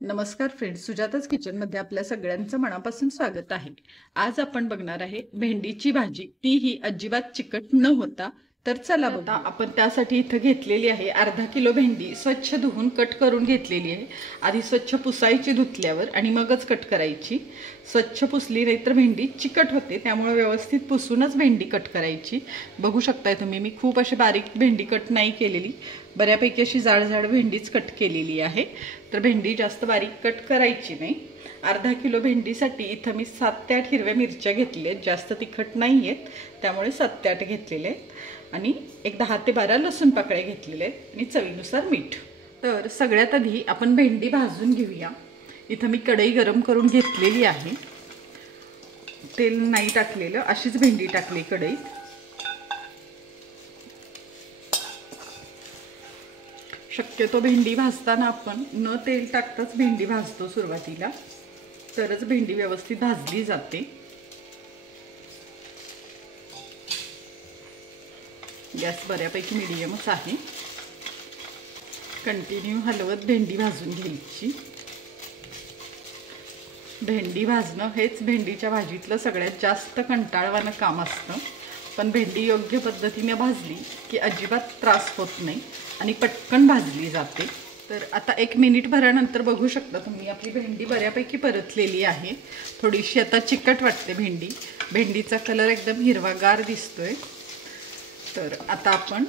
नमस्कार फ्रेंड्स, सुजाताच किचनमध्ये आपल्या सगळ्यांचं मनापासून स्वागत आहे। आज आपण बघणार आहे भेंडीची भाजी, तीही अजिबात चिकट न होता। तर चला बघा, आपण त्यासाठी इथं घेतलेली आहे अर्धा किलो भेंडी स्वच्छ धुवून कट करून घेतलेली आहे। आधी स्वच्छ पुसायची धुतल्यावर आणि मगच कट करायची। स्वच्छ पुसली नाही तर भेंडी चिकट होते, त्यामुळे व्यवस्थित पुसूनच भेंडी कट करायची। बघू शकताय तुम्ही, मी खूप अशी बारीक भेंडी कट नाही केलेली, बऱ्यापैकी अशी जाड जाड भेंडीच कट केलेली आहे। तर भेंडी जास्त बारीक कट करायची नाही। अर्धा किलो भेंडीसाठी इथं मी 7 ते 8 हिरव्या मिरच्या घेतल्या आहेत, जास्त तिखट नाही आहेत, त्यामुळे 7 ते 8 घेतलेले आहेत। आणि एक 10 ते 12 लसूण पाकळ्या घेतलेले आहेत आणि चवीनुसार मीठ। तर सगळ्यात आधी आपण भेंडी भाजून घेऊया। इथं मी कढई गरम करून घेतलेली आहे, तेल नाही टाकलेलं, अशीच भेंडी टाकली कढईत। शक्यतो भेंडी भाजताना आपण न तेल टाकताच भेंडी भाजतो सुरुवातीला, तरच भेंडी व्यवस्थित भाजली जाते। गॅस बऱ्यापैकी मीडियमच आहे। कंटिन्यू हलवत भेंडी भाजून घ्यायची। भेंडी भाजणं हेच भेंडीच्या भाजीतलं सगळ्यात जास्त कंटाळवाणं काम असतं, पण भेंडी योग्य पद्धतीने भाजली की अजिबात त्रास होत नाही आणि पटकन भाजली जाते। तर आता 1 मिनिट भरानंतर बघू शकता तुम्ही, आपली भेंडी बऱ्यापैकी परतलेली आहे। थोडीशी आता चिकट वाटते भेंडी, भेंडीचा कलर एकदम हिरवागार दिसतोय। तर आता आपण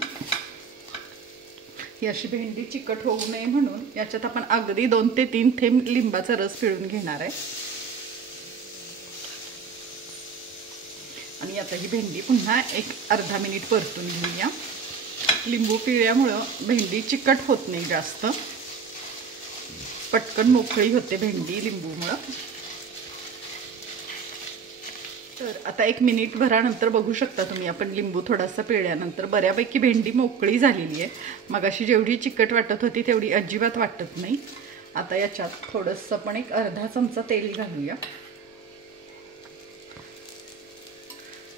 ही अशी भेंडी चिकट होऊ नये म्हणून याच्यात आपण अगदी 2 ते 3 थेंब लिंबाचा रस पिळून घेणार आहे। आणि आता ही भेंडी पुन्हा एक अर्धा मिनिट परतून घेऊया। लिंबू पिळल्यामुळं भेंडी चिकट होत नाही, जास्त पटकन मोकळी होते भेंडी लिंबूमुळं। तर आता 1 मिनिट भरानंतर बघू शकता तुम्ही, आपण लिंबू थोडासा पिळल्यानंतर बऱ्यापैकी भेंडी मोकळी झालेली आहे। मगाशी जेवढी चिकट वाटत होती तेवढी अजिबात वाटत नाही। आता याच्यात थोडंसं आपण एक अर्धा चमचा तेल घालूया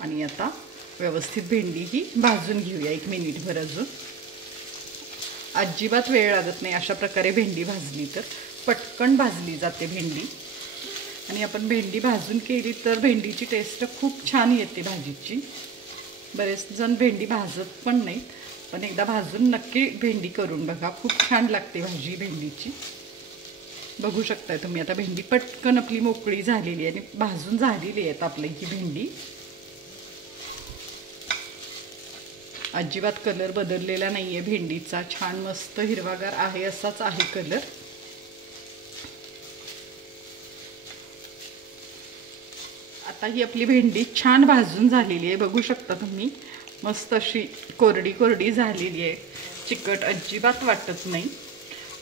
आणि आता व्यवस्थित भेंडी ही भाजून घेऊया 1 मिनिटभर अजून। अजिबात वेळ लागत नाही, अशा प्रकारे भेंडी भाजली तर पटकन भाजली जाते भेंडी। आणि आपण भेंडी भाजून केली तर भेंडीची टेस्ट खूप छान येते भाजीची। बरेच जण भेंडी भाजत पण नाहीत, पण एकदा भाजून नक्की भेंडी करून बघा, खूप छान लागते भाजी भेंडीची। बघू शकताय तुम्ही, आता भेंडी पटकन आपली मोकळी झालेली आहे आणि भाजून झालेली आहे आपली ही भेंडी। अजिबात कलर बदललेला नाही आहे भेंडीचा, छान मस्त हिरवागार आहे, असाच आहे कलर। आता ही आपली भेंडी छान भाजून झालेली आहे, बघू शकता तुम्ही, मस्त अशी कोरडी कोरडी झालेली आहे, चिकट अजिबात वाटत नाही,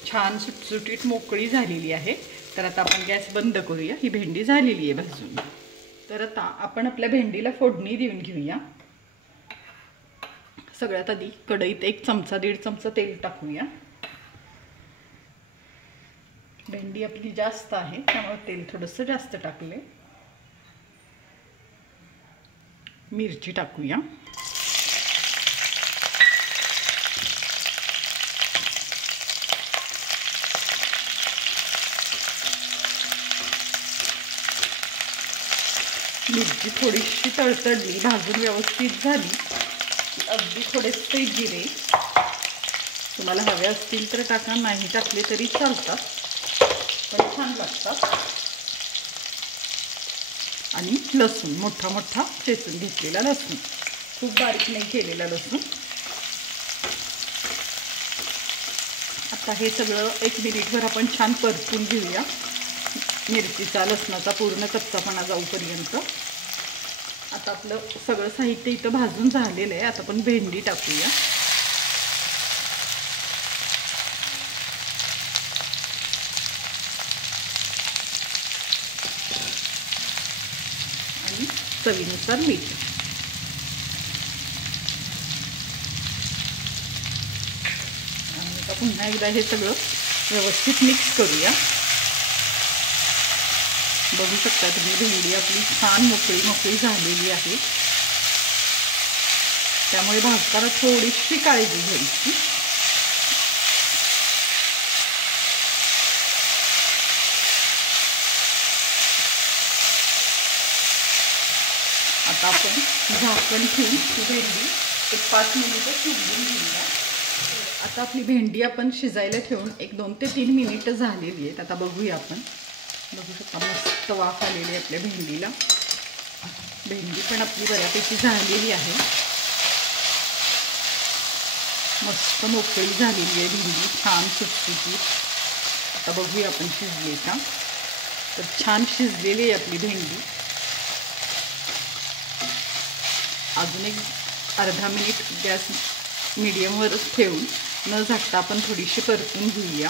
छान सुटसुटीत मोकळी झालेली आहे। तर आता आपण गॅस बंद करूया, ही भेंडी झालेली आहे भाजून। तर आता आपण आपल्या भेंडीला फोडणी देऊन घेऊया। सगळ्यात आधी कढईत 1 चमचा 1.5 चमचा तेल टाकूया। भेंडी आपली जास्त आहे त्यामुळे तेल थोडंसं जास्त टाकले। मिरची टाकूया, मिरची थोडीशी तळतळली, भाजून व्यवस्थित झाली, अगदी थोडेसे जिरे, तुम्हाला हवे असतील तर टाका, नाही टाकले तरी चालतात, पण छान लागतात। आणि लसूण मोठा मोठा चेचून घेतलेला लसूण, खूप बारीक नाही केलेला लसूण। आता हे सगळं 1 मिनिटभर आपण छान परतून घेऊया, मिरचीचा लसणाचा पूर्ण कच्चापणा जाऊपर्यंत। आता आपलं सगळं साहित्य इथं भाजून झालेलं आहे, आता आपण भेंडी टाकूया। आणि चवीनुसार मीठ। आणि आता पुन्हा एकदा हे सगळं व्यवस्थित मिक्स करूया। बघू शकता तुम्ही, भेंडी आपली छान मोकळी मोकळी झालेली आहे, त्यामुळे भाजताना थोडीशी काळजी घ्यायची। आता आपण झाकण ठेवून ती भेंडी एक 5 मिनिटं शिजवून घेऊया। आता आपली भेंडी आपण शिजायला ठेवून एक 2 ते 3 मिनिटं झालेली आहेत। आता बघूया आपण, बघू शकता मस्त वाफ आलेली आहे आपल्या भेंडीला। भेंडी पण आपली बऱ्यापैकी झालेली आहे, मस्त मोकळी झालेली आहे भेंडी, छान सुटसुटीत। आता बघूया आपण शिजली का, तर छान शिजलेली आहे आपली भेंडी। अजून एक अर्धा मिनिट गॅस मीडियमवर ठेवून न झाकता आपण थोडीशी परतून घेऊया,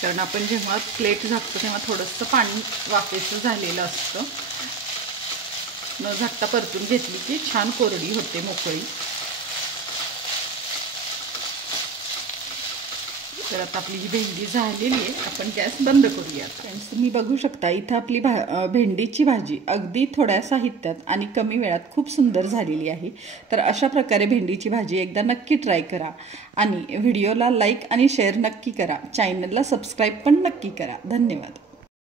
कारण आपण जेव्हा प्लेट झाकतो तेव्हा थोडंसं पाणी वाफेचं झालेलं असतं। न झाकता परतून घेतली की छान कोरडी होते, मोकळी। तर आता आपली ही भेंडी झालेली आहे, आपण गॅस बंद करूया। फ्रेंड्स, तुम्ही बघू शकता इथं आपली भेंडीची भाजी अगदी थोड्या साहित्यात आणि कमी वेळात खूप सुंदर झालेली आहे। तर अशा प्रकारे भेंडीची भाजी एकदा नक्की ट्राय करा आणि व्हिडिओला लाईक आणि शेअर नक्की करा, चॅनलला सबस्क्राईब पण नक्की करा। धन्यवाद।